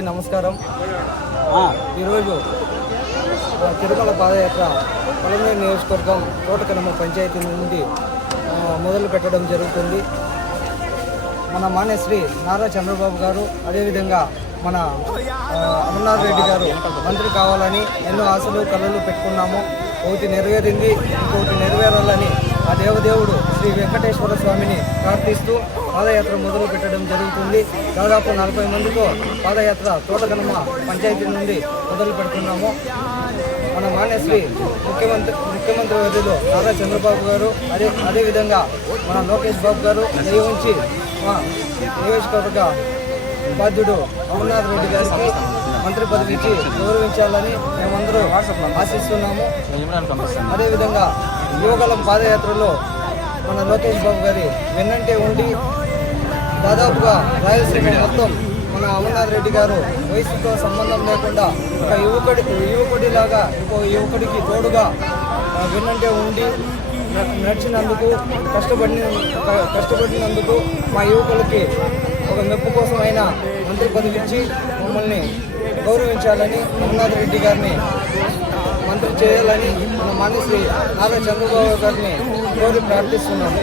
అందరికీ నమస్కారం. ఈరోజు తిరుమల పాదయాత్ర పలమనేరు నియోజకవర్గం తోటకనమ్మ పంచాయతీ నుండి మొదలు పెట్టడం జరుగుతుంది. మన మాన్యశ్రీ నారా చంద్రబాబు గారు అదేవిధంగా మన అమర్నాథ్ రెడ్డి గారు మంత్రి కావాలని ఎన్నో ఆశలు కళలు పెట్టుకున్నాము. ఒకటి నెరవేరింది ఇంకొకటి నెరవేరాలని ఆ దేవదేవుడు శ్రీ వెంకటేశ్వర స్వామిని ప్రార్థిస్తూ పాదయాత్ర మొదలు పెట్టడం జరుగుతుంది. దాదాపు నలభై మందితో పాదయాత్ర తోటకనమ్మ పంచాయతీ నుండి మొదలు పెడుతున్నాము. మన మాన్యశ్రీ ముఖ్యమంత్రి ముఖ్యమంత్రి వర్యులు నారా చంద్రబాబు గారు అదే అదేవిధంగా మన లోకేష్ బాబు గారు దయ ఉంచి మా నియోజకవర్గ బాధ్యుడు అమర్నాథ్ రెడ్డి గారికి మంత్రి పదవి ఇచ్చి గౌరవించాలని మేమందరూ ఆశిస్తున్నాము. అదేవిధంగా యువగలం పాదయాత్రలో మన లోకేష్ బాబు గారి వెన్నంటే ఉండి దాదాపుగా రాయలసీమ మొత్తం మన అమర్నాథ్ రెడ్డి గారు వయసుతో సంబంధం లేకుండా ఒక యువకుడి యువకుడిలాగా ఇంకో యువకుడికి తోడుగా వెన్నంటే ఉండి నడిచినందుకు కష్టపడిన కష్టపడినందుకు మా యువకులకి ఒక మెప్పు కోసమైనా మంత్రి పదవి ఇచ్చి మమ్మల్ని గౌరవించాలని అమర్నాథ్ రెడ్డి గారిని మంత్రి చేయాలని మన మానశ్రీ నారా చంద్రబాబు గారిని కోరి ప్రార్థిస్తున్నాము.